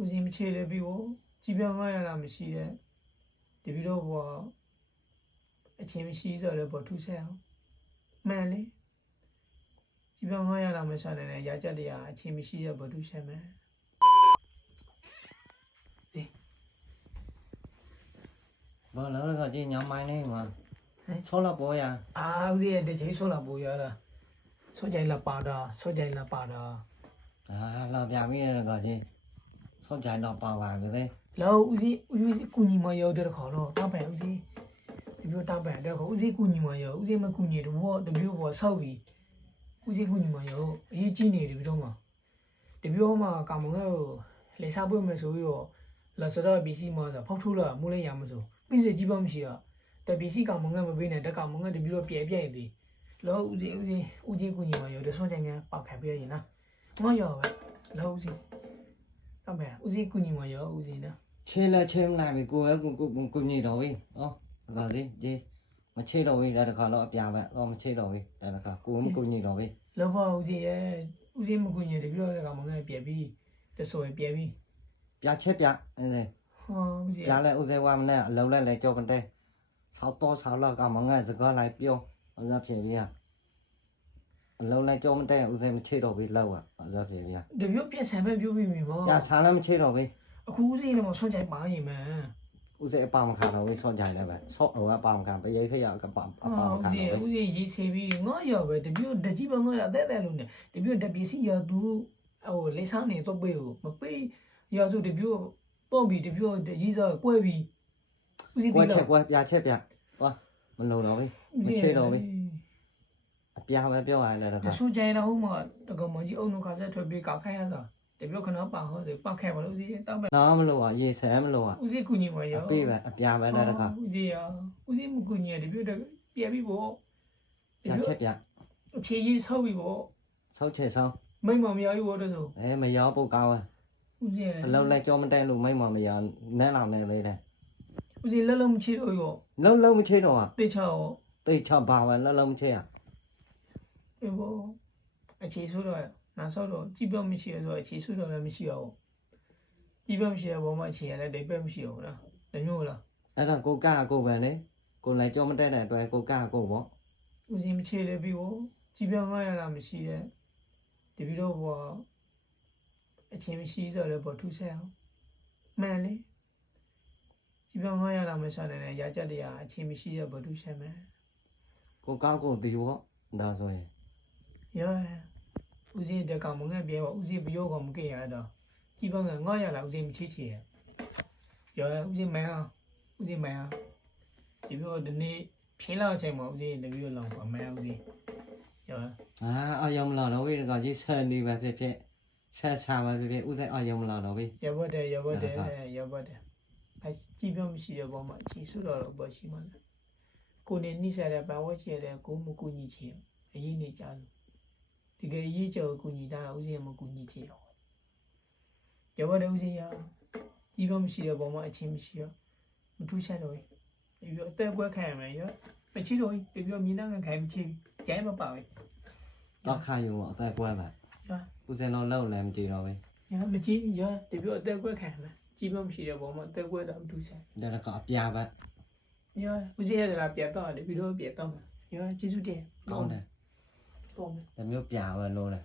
ဦးစီးမချေလေပြီးတော့ကြည်ပြောင်း900လားမရှိတဲ့တပီတော့ဘောအချင်းမရှိဆိုတော့ဘောထူးဆက်အောင်မှန်လေကြည်ပြောင်း900လားမရှာတဲ့ရာကြက်တရားအချင်းမရှိတဲ့ဘောထူးဆက်မယ်ဘာလဲကကြီးညမိုင်းနေမှာဆောလာပေါ်ရအာဦးစီးရဲ့တချိဆောလာပေါ်ရတာဆောကြိုင်လာပါတာဆောကြိုင်လာပါတာလာပြမိရကကြီးဆောကြိုင်တော့ပါပါပဲလောဦးစီးကူညီမရောတဲ့ခေါ်တော့တောင်းပန်ဦးစီးဒီပြောတောင်းပန်တဲ့ခေါ်ဦးစီးကူညီမရောဦးစီးမကူညီတော့ဘောတပြောဘောဆောက်ပြီးဦးစီးကူညီမရောအရေးကြီးနေတယ်ပြီးတော့မှတပြောမှကာမငယ်ကိုလေစားပွင့်မယ်ဆိုပြီးတော့လာစတော့ BC မှာဆိုဖောက်ထိုးလာမူလဲရမဆိုပြီးစကြည့်ပါမရှိတော့တ BC ကာမငယ်မပေးနဲ့တကာမငယ်တပြောပြဲပြဲသေးလောဦးစီးကူညီမရောတဲ့ဆောကြိုင်ကပေါက်ခံပြရင်နော်ငေါရောပဲလောဦးစီးတောင်းပန်ဦးစီးကူညီမရောဦးစီးနော်ချေလဲချေမနိုင်ပြီကိုယ်ကိုညိတော်ပြီဟောဒါစီဒီမချေတော်ပြီဒါတခါတော့အပြာပဲတော့မချေတော်ပြီဒါတခါကိုညိတော်ပြီလောဘဦးစီးရဲ့ဦးစီးမကူညီတယ်ပြီးတော့ကမငယ်ပြက်ပြီးတဆိုရင်ပြက်ပြီးပြချက်ပြအဲဟောဦးစီးပြလဲဦးစေဝါမနဲ့အလုံးလဲကြောပန်တဲ့ဆောက်တော့ဆောက်တော့ကမငယ်စကားလိုက်ပြောအစားဖြေပြအလုံးလဲကြောမတဲ့ဦးစေမချေတော်ပြီလောက်အစားဖြေပြတပြို့ပြက်ဆံပဲပြောပြီးပြီပေါ့ညဆာလည်းမချေတော်ပြီအခုဦးစီးလည်းမဆွန့်ချိုင်ပါရင်မဦးစေအပမခံတော့ဝေးဆော့ကြိုင်လည်းပဲဆော့အပမခံပရိခရအပမခံတော့ဦးစီးရေးစီပြီးငေါရောပဲတပြို့တကြီးပဲငေါရတဲ့လို့နဲ့တပြို့တပစ္စည်းရသူဟိုလေးစားနေတော့ပေးမပေးရသူတပြို့ပေါ့ပြီးတပြို့ရေးစားကွဲပြီးဦးစီးကွဲချက်ကွဲပြချက်ပြသွားမလုံတော့ဘူးမချေတော့ဘူးအပြာပဲပြောရလဲတော့ဆွန့်ချိုင်တော့ဟိုမှာတကမကြီးအုံနုခါဆက်ထွက်ပြီးကောက်ခိုင်းရတာတပြို့ခဏပါဟောတယ်ပတ်ခဲ့မလို့ဦးစီးတောက်ပဲနော်မလို့อ่ะရေဆဲမလို့อ่ะဦးစီးကူညီမရောအပေးပဲအပြာပဲလည်းတခါဦးစီးမကူညီတပြို့ပြက်ပြီးပေါ့ပြချက်ပြအခြေကြီးဆောက်ပြီးပေါ့ဆောက်ချက်ဆောင်းမိမမရောဘူးတော့ဆိုမရောပုတ်ကောင်းဦးစီးအလုံးလဲကြောမတဲ့လို့မိမမရောနဲလောင်နေသေးတယ်ဦးစီးလုံးမချေတော့ရောလုံးမချေတော့อ่ะတေချောတေချောပါပဲလုံးမချေอ่ะအေးဘောအခြေဆိုတော့နာဆောတော့ကြည့်ပြောမရှိရဆိုအခြေဆိုတော့လည်းမရှိအောင်ကြည့်ပြောမရှိတဲ့ဘောမှာအခြေရလည်းတိတ်ပဲမရှိအောင်လားဒါမျိုးလားအဲ့ဒါကိုကိုပဲလေကိုလည်းကြောမတဲ့တဲ့အတွက်ကိုပေါ့ဦးစီးမချေလေပြီးဘောကြည့်ပြော900လားမရှိတဲ့တပီတော့ဘောအချင်းမရှိဆိုတော့ဘောထူးဆက်အောင်မှန်လေကြည့်ပြော900လားမရှာတဲ့ရာကြက်တရားအချင်းမရှိတဲ့ဘောထူးဆက်မယ်ကိုဒီဘောဒါဆိုရင်ရောဦးစီးတကမငဲ့ပြေဦးစီးပြောကမကြည့်ရတော့ကြည့်ပါငါ900လားဦးစီးမချစ်ချင်ရောဦးစီးမန်းဒီပြောဒီနေ့ဖြင်းလာအချိန်မှာဦးစီးတပြည့်လောက်ပါမန်းဦးစီးရောအာယုံလာတော့ဝေးကကြီးဆန်နေပဲဖြစ်ဆက်ချပါဖြစ်ဦးစိအာယုံလာတော့ဝေးရပါတယ်အဲကြည့်ပြောမရှိတဲ့ဘောမှာချီဆူတော့ဘောရှိမှလားကိုနေနှိစတဲ့ပန်ဝဲချဲတဲ့ကိုမကူညီချင်အရေးနေကြလို့ဒီကရေးချောကူညီတာဦးစီးမကူညီချင်တော့ရပါတယ်ဦးစီးရကြီးတော့မရှိတဲ့ပုံမှာအချင်းမရှိတော့မထူးချက်တော့ဒီပြောအသက်ကွက်ခံရမယ်ရမချီတော့ဒီပြောမြင်းသားကခိုင်မချီကျဲမပါဘူးတော့ခါယူအသက်ကွက်ပါဦးစင်လုံးလုံးလည်းမကြည့်တော့ဘူးရမကြည့်ရဒီပြောအသက်ကွက်ခံရမယ်ကြီးတော့မရှိတဲ့ပုံမှာအသက်ကွက်တော့မထူးချက်ဒါကအပြာပဲရဦးစီးရတာပြတ်တော့တယ်ပြီးတော့ပြတ်တော့ရကျေးဇူးတင်ကောင်းတယ်ကောင်းတယ်ဒါမျိုးပြာပဲလို့လဲ